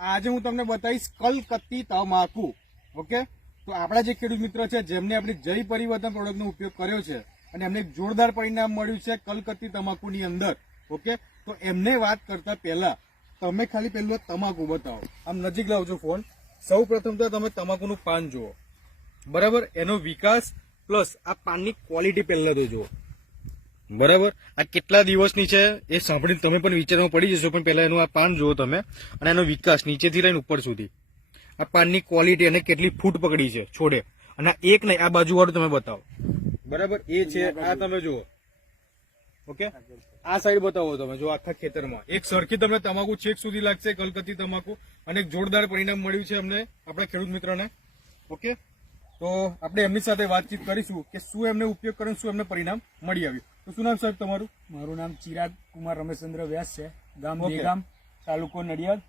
આજે હું તમને બતાવીશ કલકત્તી તમાકુ. ઓકે, તો આપણા જે ખેડૂત મિત્રો છે જેમને આપણી જય પરિવર્તન પ્રોડક્ટનો ઉપયોગ કર્યો છે અને એમને એક જોરદાર પરિણામ મળ્યું છે કલકત્તી તમાકુની અંદર. ઓકે, તો એમને વાત કરતા પહેલા તમે ખાલી પહેલું તમાકુ બતાવો. આમ નજીક લાવજો ફોન. સૌ પ્રથમ તો તમે તમાકુનું પાન જુઓ, બરાબર, એનો વિકાસ પ્લસ આ પાનની ક્વોલિટી પહેલા તો જુઓ. બરાબર, આ કેટલા દિવસની છે એ સાંભળીને તમે પણ વિચારમાં પડી જશો, પણ પહેલા એનું આ પાન જુઓ તમે અને એનો વિકાસ નીચેથી લઈને ઉપર સુધી. આ પાનની ક્વોલિટી અને કેટલી ફૂટ પકડી છે છોડે. અને એક નહીં, આ બાજુ વાળું તમે બતાવો. બરાબર, એ છે આ તમે જુઓ. ઓકે, આ સાઈડ બતાવો તમે જો આખા ખેતરમાં એક સરખી તમને તમાકુ છેક સુધી લાગશે કલકત્તી તમાકુ. અને એક જોરદાર પરિણામ મળ્યું છે અમને આપણા ખેડૂત મિત્રોને. ઓકે, તો આપણે એમની સાથે વાતચીત કરીશું કે શું એમને ઉપયોગ કરીને શું એમને પરિણામ મળી આવ્યું. તો શું નામ સાહેબ તમારું? મારું નામ ચિરાગ કુમાર રમેશચંદ્ર વ્યાસ છે. ગામ બેગામ, તાલુકો નડિયાદ.